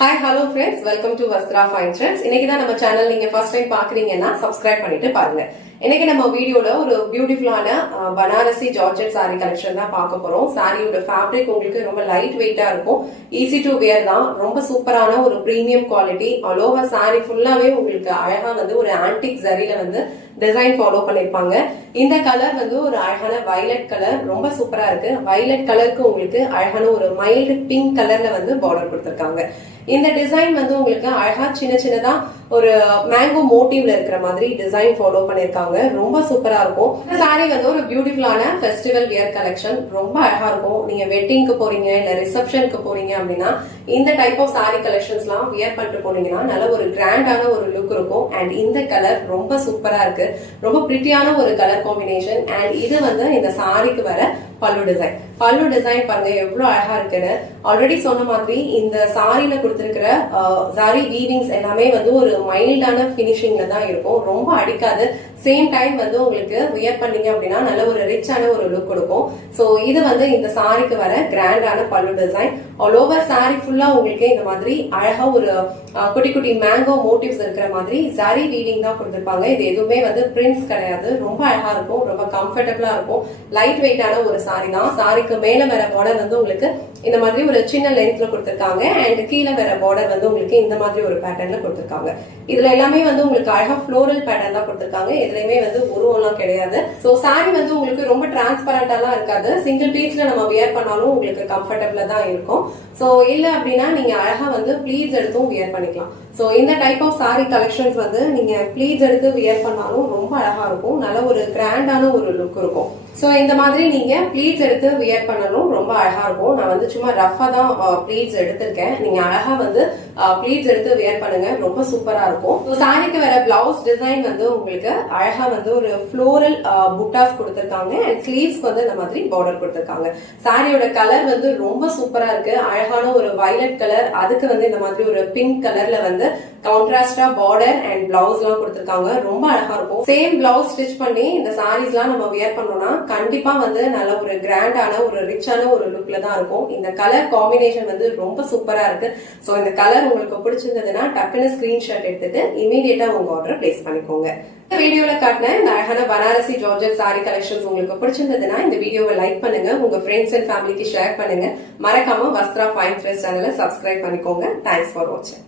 Hi hello friends, welcome to Vastra fine trends. இன்னைக்கு தான் நம்ம சேனல் நீங்க ஃபர்ஸ்ட் டைம் பாக்குறீங்கன்னா சப்ஸ்கிரைப் பண்ணிட்டு பாருங்க. இன்னைக்கு நம்ம வீடியோல ஒரு பியூட்டிஃபுல்லான பனாரசி ஜார்ஜெட் சாரி கலெக்ஷன் தான் பார்க்க போறோம். சாரியோட ஃபேப்ரிக் உங்களுக்கு ரொம்ப லைட் வெயிட்டா இருக்கும், ஈஸி டு வியர் தான், ரொம்ப சூப்பரான ஒரு premium quality. All over sorry ஃபுல்லாவே உங்களுக்கு அழகா ஒரு ஆன்டிக் ஜரியில டிசைன் ஃபாலோ பண்ணிருப்பாங்க. இந்த கலர் ஒரு அழகான வயலட் கலர், ரொம்ப சூப்பரா இருக்கு. வயலட் கலருக்கு உங்களுக்கு அழகான ஒரு மைல்டு பிங்க் கலர்ல பார்டர் கொடுத்திருக்காங்க. இந்த டிசைன் உங்களுக்கு அழகா சின்ன சின்னதா ஒரு மேங்கோ மோட்டிவ்ல இருக்கிற மாதிரி டிசைன் ஃபாலோ பண்ணிருக்காங்க. ரொம்ப சூப்பரா இருக்கும். இந்த சாரி ஒரு பியூட்டிஃபுல்லான ஃபெஸ்டிவல் வியர் கலெக்ஷன், ரொம்ப அழகா இருக்கும். நீங்க வெட்டிங்க்கு போறீங்க இல்ல ரிசப்ஷனுக்கு போறீங்க அப்படின்னா இந்த டைப் ஆஃப் சாரி கலெக்ஷன்ஸ் எல்லாம் வியர் பண்ணிட்டு போனீங்கன்னா நல்ல ஒரு கிராண்டான ஒரு லுக் இருக்கும். அண்ட் இந்த கலர் ரொம்ப சூப்பரா இருக்கு, ரொம்ப பிரிட்டியான ஒரு கலர் காம்பினேஷன். அண்ட் இது இந்த சாரிக்கு வர பல்லு டிசைன். பல்லு டிசைன் பாருங்க எவ்வளவு அழகா இருக்குன்னு. ஆல்ரெடி சொன்ன மாதிரி இந்த சாரியில கொடுத்திருக்கிற சாரி வீவிங்ஸ் எல்லாமே ஒரு மைல்டான பினிஷிங்ல தான் இருக்கும், ரொம்ப அடிக்காது. சேம் டைம் உங்களுக்கு வியர் பண்ணீங்க அப்படின்னா நல்ல ஒரு ரிச்சான ஒரு லுக் கொடுக்கும். சோ இது இந்த சாரிக்கு வர கிராண்டான பல்லு டிசைன். ஆல் ஓவர் சாரி ஃபுல்லா உங்களுக்கு இந்த மாதிரி அழகா ஒரு குட்டி குட்டி மேங்கோ மோட்டிவ்ஸ் இருக்கிற மாதிரி சாரி வீவிங் தான் கொடுத்திருப்பாங்க. இது எதுவுமே பிரிண்ட்ஸ் கிடையாது, ரொம்ப அழகா இருக்கும், ரொம்ப கம்ஃபர்டபுளா இருக்கும். லைட் வெயிட்டான ஒரு சாரி தான். சாரிக்கு மேல வர பார்டர் உங்களுக்கு இந்த மாதிரி ஒரு சின்ன லென்த்ல கொடுத்திருக்காங்க. அண்ட் கீழே வர பார்டர் உங்களுக்கு இந்த மாதிரி ஒரு பேட்டர்ன்ல கொடுத்திருக்காங்க. இதுல எல்லாமே உங்களுக்கு அழகா ஃப்ளோரல் பேட்டர்ன் தான் கொடுத்திருக்காங்க. எதுலயுமே உருவம்லாம் கிடையாது. சோ சாரி உங்களுக்கு ரொம்ப டிரான்ஸ்பரண்டாலாம் இருக்காது. சிங்கிள் பீஸ்ல நம்ம வியர் பண்ணாலும் உங்களுக்கு கம்ஃபர்டபுளா தான் இருக்கும். சோ இல்ல அப்படின்னா நீங்க அழகா ப்ளீட்ஸ் எடுத்தும் வியர் பண்ணிக்கலாம். சோ இந்த டைப் ஆஃப் சாரி கலெக்ஷன்ஸ் நீங்க ப்ளீட்ஸ் எடுத்து வியர் பண்ணாலும் ரொம்ப அழகா இருக்கும், நல்ல ஒரு கிராண்டான ஒரு லுக் இருக்கும். சோ இந்த மாதிரி நீங்க ப்ளீட்ஸ் எடுத்து வியர் பண்ணாலும் ரொம்ப அழகா இருக்கும். நான் சும்மா ரஃபா தான் ப்ளீட்ஸ் எடுத்திருக்கேன். நீங்க அழகா ப்ளீட்ஸ் எடுத்து வியர் பண்ணுங்க, ரொம்ப சூப்பரா இருக்கும். சாரிக்கு வர பிளவுஸ் டிசைன் உங்களுக்கு அழகா ஒரு ஃப்ளோரல் புட்டாஸ் கொடுத்திருக்காங்க. அண்ட் ஸ்லீவ்ஸ்க்கு இந்த மாதிரி பார்டர் கொடுத்திருக்காங்க. சாரியோட கலர் ரொம்ப சூப்பரா இருக்கு, அழகான ஒரு வயலட் கலர், அதுக்கு இந்த மாதிரி ஒரு பிங்க் கலர்ல கான்ட்ராஸ்டா பார்டர் அண்ட் பிளவுஸ் எல்லாம் கொடுத்திருக்காங்க, ரொம்ப அழகா இருக்கும். சேம் பிளவுஸ் ஸ்டிச் பண்ணி இந்த சாரீஸ் எல்லாம் நம்ம வியர் பண்ணோம்னா கண்டிப்பா நல்ல ஒரு கிராண்டான ஒரு ரிச்சான ஒரு லுக்ல தான் இருக்கும். இந்த கலர் காம்பினேஷன் ரொம்ப சூப்பரா இருக்கு. சோ இந்த கலர் உங்களுக்கு பிடிச்சிருந்ததுன்னா டக்குன்னு ஸ்கிரீன்ஷாட் எடுத்துட்டு இமீடியட்டா உங்க ஆர்டர் பிளேஸ் பண்ணிக்கோங்க. இந்த வீடியோல காட்டின இந்த அழகான பனாரசி ஜார்ஜெட் சாரி கலெக்ஷன்ஸ் உங்களுக்கு பிடிச்சிருந்ததுன்னா இந்த வீடியோவை லைக் பண்ணுங்க, உங்க ஃப்ரெண்ட்ஸ் அண்ட் ஃபேமிலிக்கு ஷேர் பண்ணுங்க. மறக்காம வஸ்த்ரா ஃபைன் ட்ரெண்ட்ஸ் சேனலை சப்ஸ்கிரைப் பண்ணிக்கோங்க. தேங்க்ஸ் ஃபார் வாட்சிங்.